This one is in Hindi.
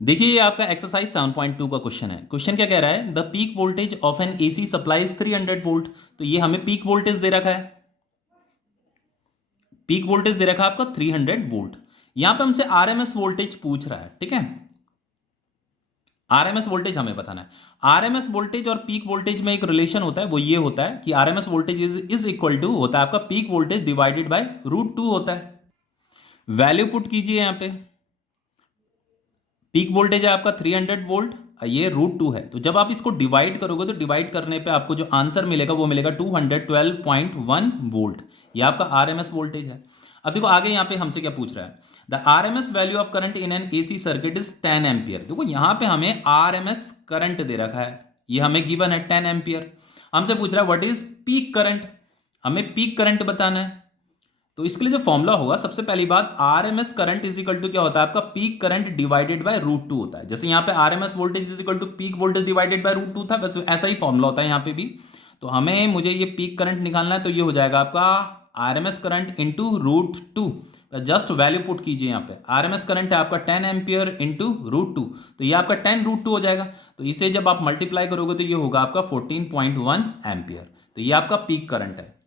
देखिए ये आपका एक्सरसाइज 7.2 का क्वेश्चन है। क्वेश्चन क्या कह रहा है, the peak voltage of N AC supplies 300 volt. तो ये हमें पीक वोल्टेज दे रखा है, पीक वोल्टेज दे रखा है आपका 300 वोल्ट। यहां पे हमसे आरएमएस वोल्टेज पूछ रहा है, ठीक है। आरएमएस वोल्टेज हमें बताना है। आरएमएस वोल्टेज और पीक वोल्टेज में एक रिलेशन होता है, वो ये होता है कि RMS voltage is equal to होता है आपका पीक वोल्टेज डिवाइडेड बाय √2 होता है। वैल्यू पुट कीजिए यहां पे। पीक वोल्टेज है आपका 300 वोल्ट, ये √2 है। तो जब आप इसको डिवाइड करोगे तो डिवाइड करने पे आपको जो आंसर मिलेगा वो मिलेगा 212.1 वोल्ट। ये आपका आरएमएस वोल्टेज है। अब देखो आगे यहाँ पे हमसे क्या पूछ रहा है, the RMS value of current in an AC circuit is 10 ampere. देखो यहाँ पे हमें आरएमएस करंट दे रखा है, ये हमें गिवन है 10 एम्पियर। हमसे पूछ रहा है व्हाट इज पीक करंट, हमें पीक करंट बताना है। तो इसके लिए जो फॉर्मूला होगा, सबसे पहली बात R M S current is equal to क्या होता है आपका पीक करंट डिवाइडेड बाय √2 होता है। जैसे यहाँ पे R M S voltage is equal to peak voltage divided by √2 था, बस ऐसा ही फॉर्मूला होता है यहाँ पे भी। तो हमें मुझे ये पीक करंट निकालना है, तो ये हो जाएगा आपका R M S current into √2। Just value put कीजिए यहाँ पे, आर एम एस करंट है आपका 10 एम्पियर इंटू √2, तो ये आपका 10 √2 हो जाएगा। तो इसे जब आप मल्टीप्लाई करोगे तो ये होगा आपका 14.1 एम्पियर। तो ये आपका पीक करंट है।